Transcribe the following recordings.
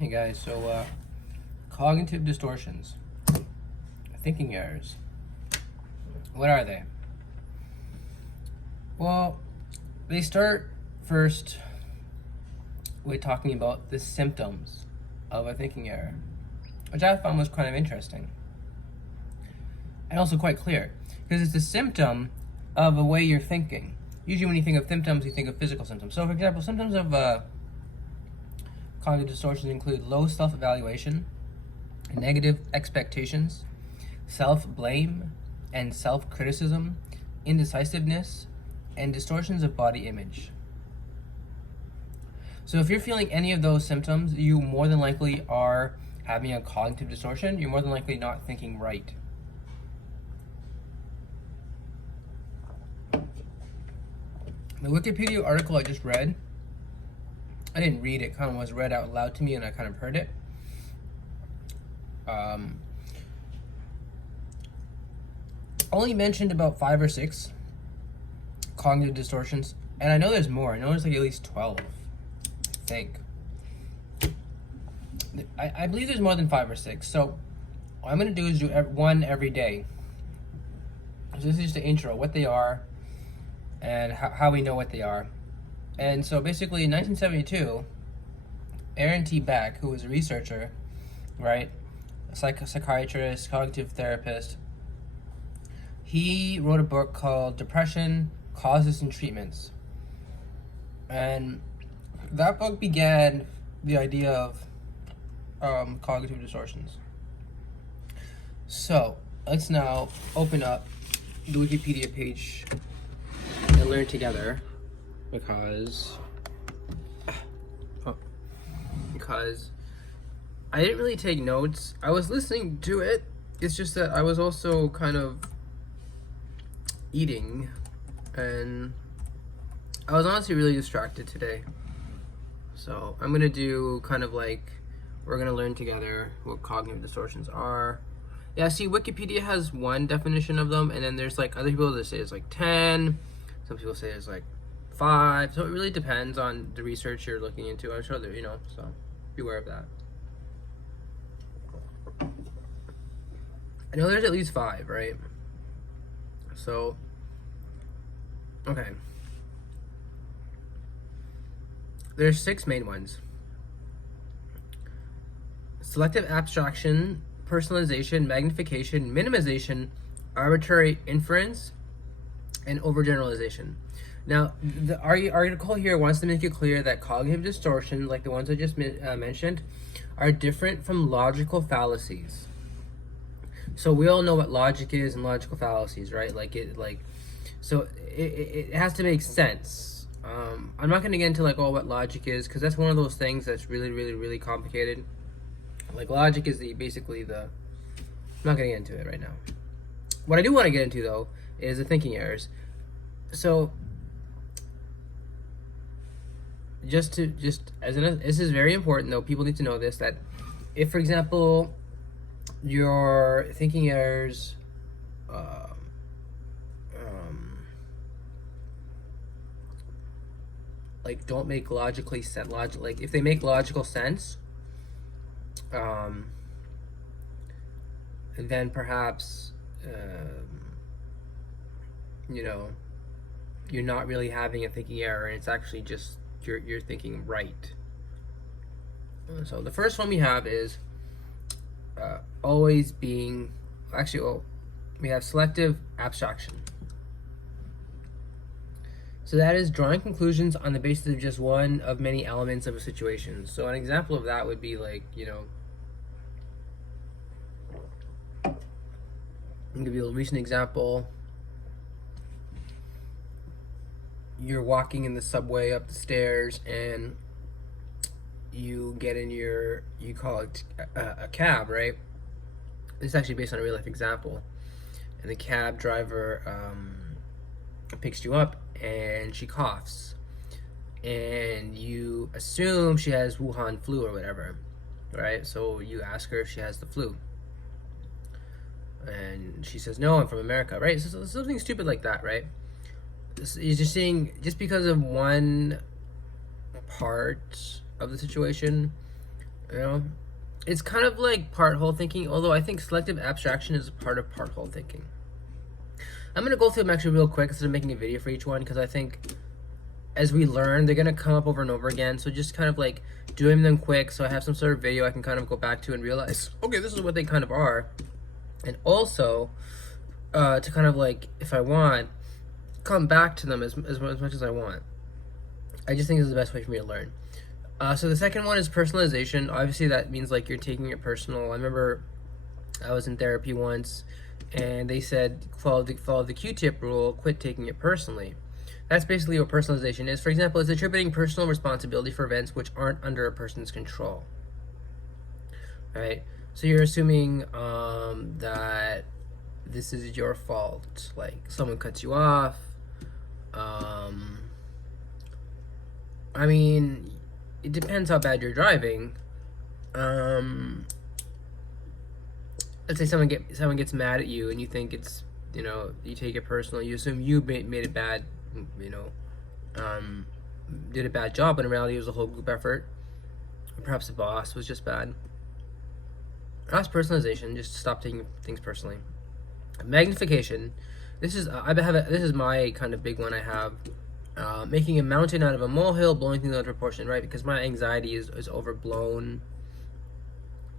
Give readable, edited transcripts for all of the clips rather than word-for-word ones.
Hey guys, cognitive distortions, thinking errors. What are they? Well, they start first with talking about the symptoms of a thinking error, which I found was kind of interesting and also quite clear because it's a symptom of a way you're thinking. Usually, when you think of symptoms, you think of physical symptoms. So, for example, symptoms of cognitive distortions include low self-evaluation, negative expectations, self-blame and self-criticism, indecisiveness, and distortions of body image. So if you're feeling any of those symptoms, you more than likely are having a cognitive distortion. You're more than likely not thinking right. The Wikipedia article I just read, I didn't read it, kind of was read out loud to me and I kind of heard it. Only mentioned about 5 or 6 cognitive distortions, and I know there's more. I know there's like at least 12, I think. I believe there's more than 5 or 6, so what I'm going to do is do one every day. So this is just the intro, what they are, and how we know what they are. And so basically in 1972, Aaron T. Beck, who was a researcher, right, a psychiatrist, cognitive therapist, he wrote a book called Depression, Causes and Treatments. And that book began the idea of cognitive distortions. So let's now open up the Wikipedia page and learn together because I didn't really take notes. I was listening to it. It's just that I was also kind of eating and I was honestly really distracted today. So I'm gonna do kind of like, we're gonna learn together what cognitive distortions are. Yeah, see, Wikipedia has one definition of them, and then there's like other people that say it's like 10. Some people say it's like 5. So it really depends on the research you're looking into. I'm sure that, so beware of that. I know there's at least 5, right? So, okay. There's 6 main ones. Selective abstraction, personalization, magnification, minimization, arbitrary inference, and overgeneralization. Now, the article here wants to make it clear that cognitive distortions, like the ones I just mentioned, are different from logical fallacies. So we all know what logic is and logical fallacies, right? So it has to make sense. I'm not going to get into what logic is, because that's one of those things that's really, really, really complicated. Like, logic is basically I'm not going to get into it right now. What I do want to get into, though, is the thinking errors. So this is very important, though. People need to know this, that if, for example, your thinking errors don't make logically sense, if they make logical sense, then perhaps you're not really having a thinking error, and it's actually just you're thinking right. So the first one we have is always being, we have selective abstraction. So that is drawing conclusions on the basis of just one of many elements of a situation. So an example of that would be I'll give you a recent example. You're walking in the subway up the stairs and you get in you call it a cab, right? This is actually based on a real life example. And the cab driver picks you up and she coughs. And you assume she has Wuhan flu or whatever, right? So you ask her if she has the flu. And she says, no, I'm from America, right? So something stupid like that, right? You're just seeing, just because of one part of the situation, You know, it's kind of like part whole thinking, although I think selective abstraction is a part of part whole thinking. I'm going to go through them actually real quick instead of making a video for each one, because I think as we learn, they're going to come up over and over again. So just kind of like doing them quick so I have some sort of video I can kind of go back to and realize, okay, this is what they kind of are. And also, to kind of like, if I want, come back to them as much as I want. I just think this is the best way for me to learn. So the second one is personalization. Obviously, that means like you're taking it personal. I remember I was in therapy once, and they said follow the Q-tip rule. Quit taking it personally. That's basically what personalization is. For example, it's attributing personal responsibility for events which aren't under a person's control. Right. So you're assuming that this is your fault. Like someone cuts you off. I mean, it depends how bad you're driving. Let's say someone gets mad at you and you think it's, you take it personal. You assume you made it bad, did a bad job, but in reality it was a whole group effort. Or perhaps the boss was just bad. That's personalization. Just stop taking things personally. Magnification. This is this is my kind of big one. I have making a mountain out of a molehill, blowing things out of proportion, right? Because my anxiety is overblown.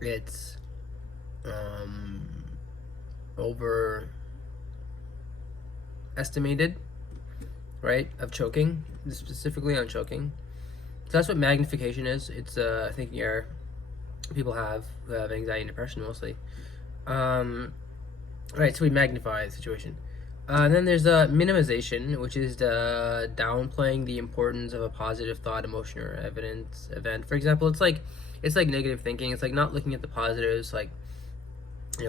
It's overestimated, right? Of choking, specifically on choking. So that's what magnification is. It's a thinking error people have who have anxiety and depression mostly. Right, so we magnify the situation. Then there's minimization, which is downplaying the importance of a positive thought, emotion, or event. For example, it's like negative thinking. It's like not looking at the positives. Like,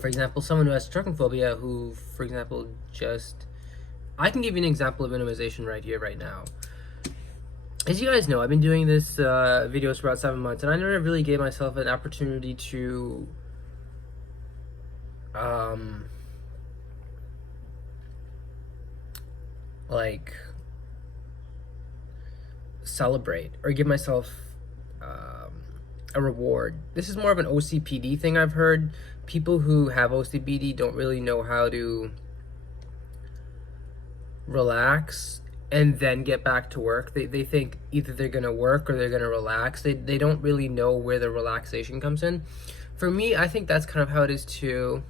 for example, someone who has trypophobia, who, for example, I can give you an example of minimization right here, right now. As you guys know, I've been doing this videos for about 7 months, and I never really gave myself an opportunity to like celebrate or give myself a reward. This is more of an OCPD thing. I've heard people who have OCPD don't really know how to relax and then get back to work. They think either they're gonna work or they're gonna relax. They don't really know where the relaxation comes in. For me, I think that's kind of how it is too.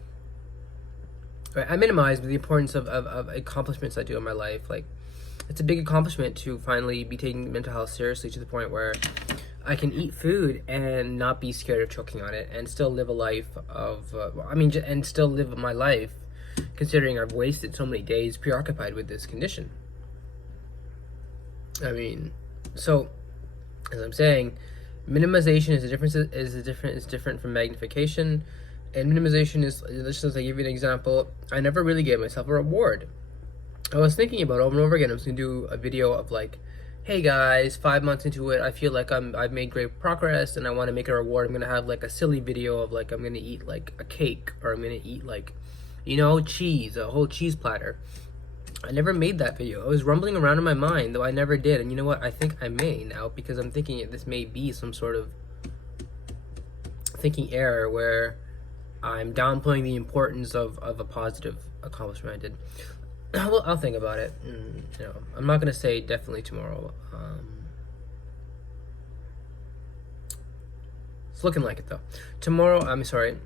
I minimize the importance of accomplishments I do in my life. Like, it's a big accomplishment to finally be taking mental health seriously to the point where I can eat food and not be scared of choking on it and still live a life of, and still live my life considering I've wasted so many days preoccupied with this condition. So, as I'm saying, minimization is different from magnification. And minimization is, just as I give you an example, I never really gave myself a reward. I was thinking about it over and over again. I was going to do a video of like, hey guys, 5 months into it, I feel like I've made great progress and I want to make a reward. I'm going to have like a silly video of like, I'm going to eat like a cake, or I'm going to eat like, cheese, a whole cheese platter. I never made that video. I was rumbling around in my mind, though I never did. And you know what? I think I may now, because I'm thinking this may be some sort of thinking error where I'm downplaying the importance of a positive accomplishment I did. Well, I'll think about it. I'm not going to say definitely tomorrow. It's looking like it, though.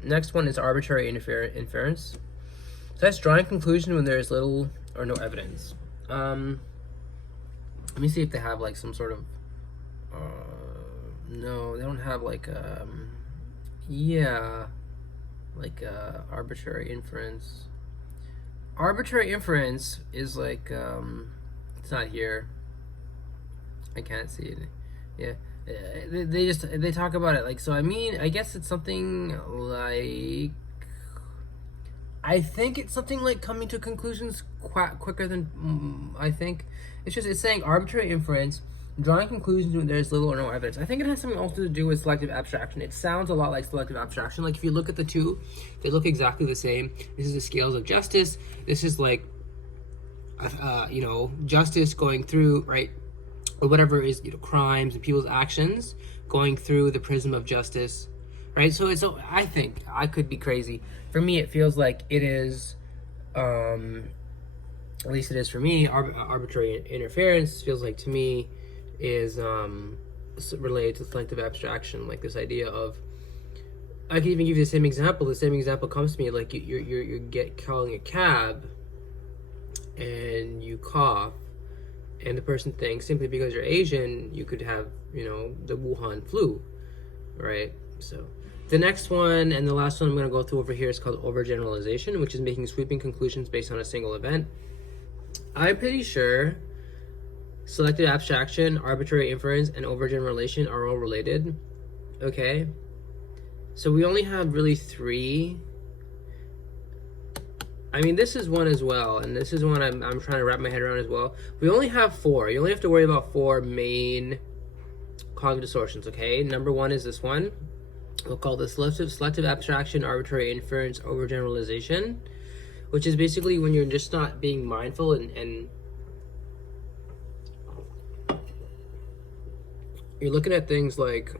Next one is arbitrary inference. So that's drawing conclusion when there is little or no evidence. Let me see if they have like some sort of... no, they don't have like... arbitrary inference. Arbitrary inference is like, it's not here. I can't see it. Yeah. They talk about it like, so I guess it's something like, I think it's something like coming to conclusions quicker than, I think. It's saying arbitrary inference, drawing conclusions when there's little or no evidence. I think it has something also to do with selective abstraction. It sounds a lot like selective abstraction. Like if you look at the two, they look exactly the same. This is the scales of justice. This is like, justice going through, right? Or whatever is, crimes and people's actions going through the prism of justice, right? So I think I could be crazy. For me, it feels like it is, at least it is for me, arbitrary interference feels like to me is related to selective abstraction, like this idea of, I can even give you the same example. The same example comes to me like you get calling a cab, and you cough, and the person thinks simply because you're Asian, you could have, the Wuhan flu, right? So the next one and the last one I'm going to go through over here is called overgeneralization, which is making sweeping conclusions based on a single event. I'm pretty sure selective abstraction, arbitrary inference, and overgeneralization are all related. Okay? So we only have really 3. I mean, this is one as well, and this is one I'm trying to wrap my head around as well. We only have 4. You only have to worry about 4 main cognitive distortions, okay? Number 1 is this one. We'll call this selective abstraction, arbitrary inference, overgeneralization, which is basically when you're just not being mindful and you're looking at things like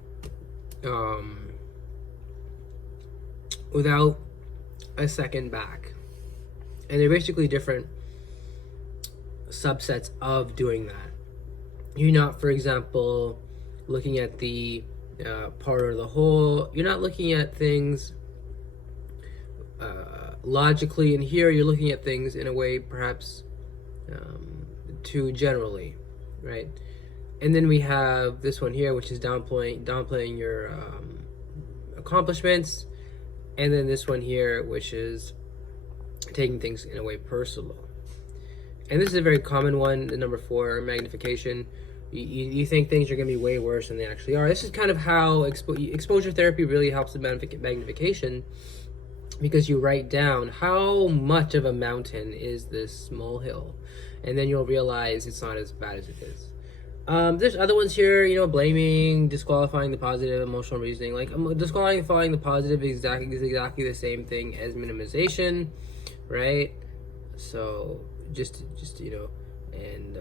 without a second back. And they're basically different subsets of doing that. You're not, for example, looking at the part or the whole. You're not looking at things logically, and here you're looking at things in a way perhaps too generally, right? And then we have this one here, which is downplaying your accomplishments, and then this one here, which is taking things in a way personal. And this is a very common one, the number 4, magnification. You think things are going to be way worse than they actually are. This is kind of how exposure therapy really helps with magnification, because you write down how much of a mountain is this molehill, and then you'll realize it's not as bad as it is. There's other ones here, blaming, disqualifying the positive, emotional reasoning. Like disqualifying the positive is exactly the same thing as minimization, right? So just and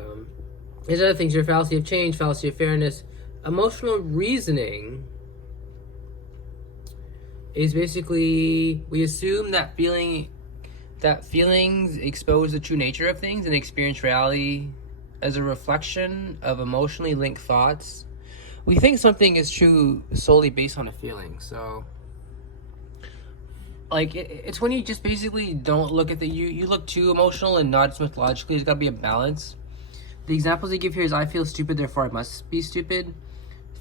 there's other things here: fallacy of change, fallacy of fairness. Emotional reasoning is basically, we assume that feelings expose the true nature of things and experience reality as a reflection of emotionally linked thoughts. We think something is true solely based on a feeling. So like it's when you just basically don't look at you look too emotional and not as much logically. There's got to be a balance. The examples they give here is I feel stupid, therefore I must be stupid.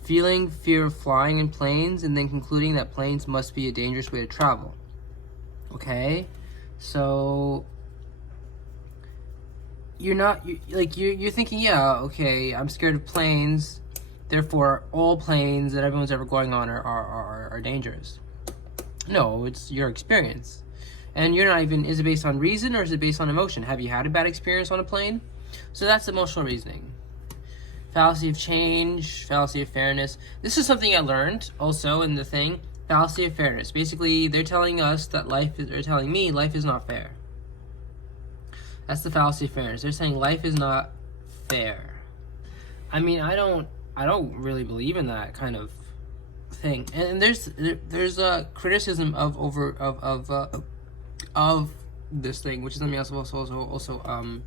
Feeling fear of flying in planes, and then concluding that planes must be a dangerous way to travel. Okay? So you're thinking, yeah, okay, I'm scared of planes, therefore all planes that everyone's ever going on are dangerous. No, it's your experience. And you're not even, is it based on reason or is it based on emotion? Have you had a bad experience on a plane? So that's emotional reasoning. Fallacy of change, fallacy of fairness. This is something I learned also in the thing. Fallacy of fairness. Basically, they're telling us that they're telling me life is not fair. That's the fallacy of fairness. They're saying life is not fair. I mean, I don't really believe in that kind of thing. And there's a criticism of this thing, which is something else also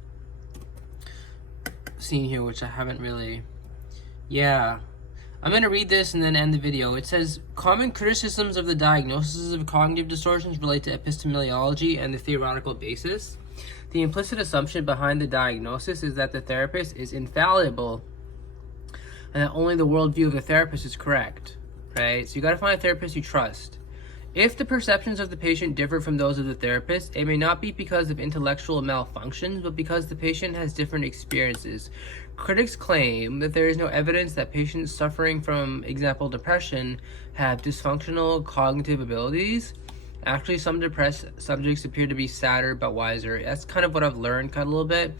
seen here, which I haven't really. Yeah, I'm gonna read this and then end the video. It says, common criticisms of the diagnosis of cognitive distortions relate to epistemology and the theoretical basis. The implicit assumption behind the diagnosis is that the therapist is infallible and that only the worldview of the therapist is correct, right? So you gotta find a therapist you trust. If the perceptions of the patient differ from those of the therapist, it may not be because of intellectual malfunctions, but because the patient has different experiences. Critics claim that there is no evidence that patients suffering from, example, depression have dysfunctional cognitive abilities. Actually, some depressed subjects appear to be sadder but wiser. That's kind of what I've learned a little bit.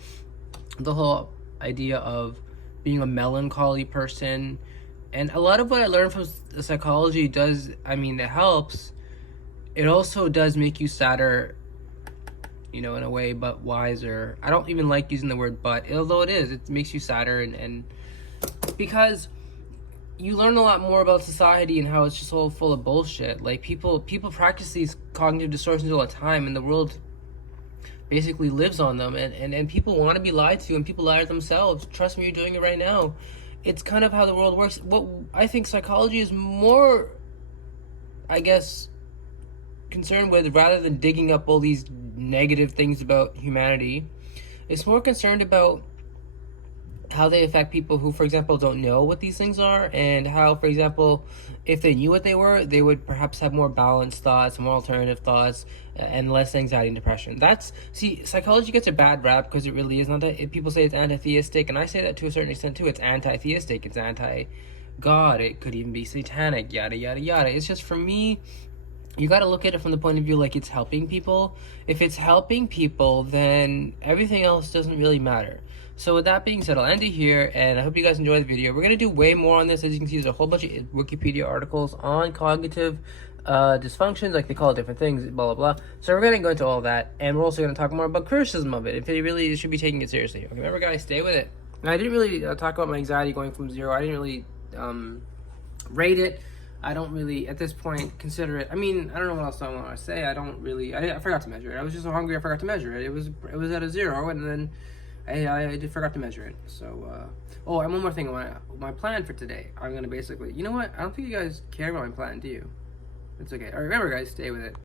The whole idea of being a melancholy person. And a lot of what I learned from psychology it helps. It also does make you sadder, in a way, but wiser. I don't even like using the word but, although it makes you sadder, and because you learn a lot more about society and how it's just all full of bullshit. Like people practice these cognitive distortions all the time, and the world basically lives on them, and people want to be lied to, and people lie to themselves. Trust me, you're doing it right now. It's kind of how the world works. What I think psychology is more, I guess, concerned with, rather than digging up all these negative things about humanity, it's more concerned about how they affect people who, for example, don't know what these things are, and how, for example, if they knew what they were, they would perhaps have more balanced thoughts, more alternative thoughts, and less anxiety and depression. Psychology gets a bad rap because it really is not that. People say it's anti-theistic, and I say that to a certain extent too. It's anti-theistic, it's anti-God, it could even be satanic, yada, yada, yada. It's just, for me, you got to look at it from the point of view like it's helping people. If it's helping people, then everything else doesn't really matter. So with that being said, I'll end it here, and I hope you guys enjoyed the video. We're going to do way more on this. As you can see, there's a whole bunch of Wikipedia articles on cognitive dysfunctions, like they call it different things, blah, blah, blah. So we're going to go into all of that, and we're also going to talk more about criticism of it, if it really should be taking it seriously. Okay, remember, guys, stay with it. Now, I didn't really talk about my anxiety going from 0. I didn't really rate it. I don't really, at this point, consider it. I mean, I don't know what else I want to say. I forgot to measure it. I was just so hungry, I forgot to measure it. It was at a 0, and then I forgot to measure it. So, oh, and one more thing. My plan for today. I'm going to basically, you know what? I don't think you guys care about my plan, do you? It's okay. All right, remember, guys, stay with it.